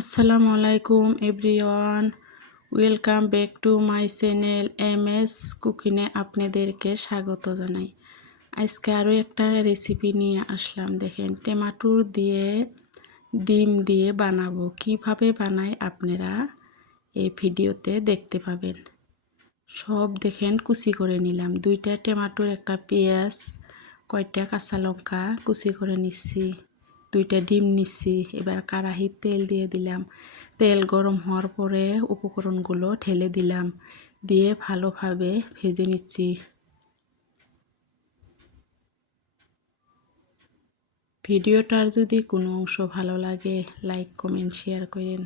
আসসালামু আলাইকুম everyone. Welcome back to my channel M S কুকিংয়ে আপনাদেরকে স্বাগত জানাই। আজকে আরও একটা রেসিপি নিয়ে আসলাম। দেখেন, টমাটোর দিয়ে, ডিম দিয়ে বানাবো। কীভাবে বানাই আপনারা এই ভিডিওতে দেখতে পাবেন। সব দেখেন, কুচি করে নিলাম। দুইটা টমাটোর একটা পেঁয়াজ, কয়টা কাঁচা লঙ্কা কুচি করে নিচ্ছি। দুইটা ডিম নিচ্ছি এবার কারাহির তেল দিয়ে দিলাম। তেল গরম হওয়ার পরে উপকরণগুলো ঢেলে দিলাম, দিয়ে ভালোভাবে ভেজে নিচ্ছি। ভিডিওটার যদি কোনো অংশ ভালো লাগে, লাইক, কমেন্ট, শেয়ার করেন।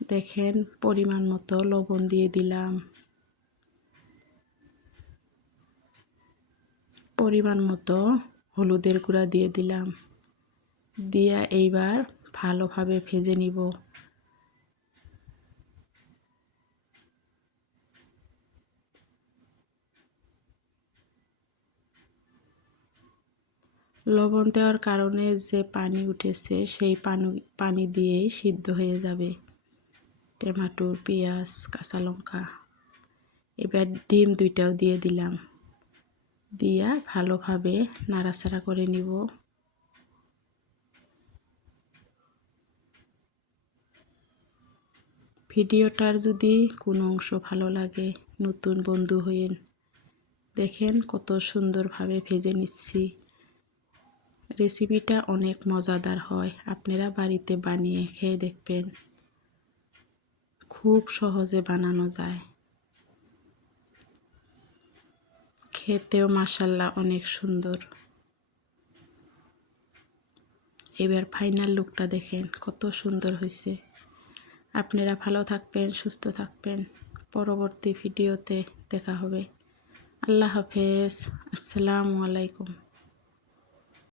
দেখেন, পরিমাণ মতো লবণ দিয়ে দিলাম। পরিমাণ মতো হলুদের গুঁড়া দিয়ে দিলাম। দিয়া এইবার ভালোভাবে ভেজে নিব। লবণ দেওয়ার কারণে যে পানি উঠেছে সেই পানি পানি দিয়েই সিদ্ধ হয়ে যাবে। টমেটো পেঁয়াজ, কাঁচা লঙ্কা। এবার ডিম দুইটাও দিয়ে দিলাম। দিয়া ভালোভাবে নাড়াচাড়া করে নিব। ভিডিওটার যদি কোনো অংশ ভালো লাগে, নতুন বন্ধু হয়েন দেখেন কত সুন্দরভাবে ভেজে নিচ্ছি। রেসিপিটা অনেক মজাদার হয়, আপনারা বাড়িতে বানিয়ে খেয়ে দেখবেন। খুব সহজে বানানো যায়। খেতেও মাসাল্লাহ অনেক সুন্দর। এবার ফাইনাল লুকটা দেখেন, কত সুন্দর হয়েছে আপনারা ভালো থাকবেন সুস্থ থাকবেন। পরবর্তী ভিডিওতে দেখা হবে। আল্লাহ হাফেজ। আসসালামু আলাইকুম।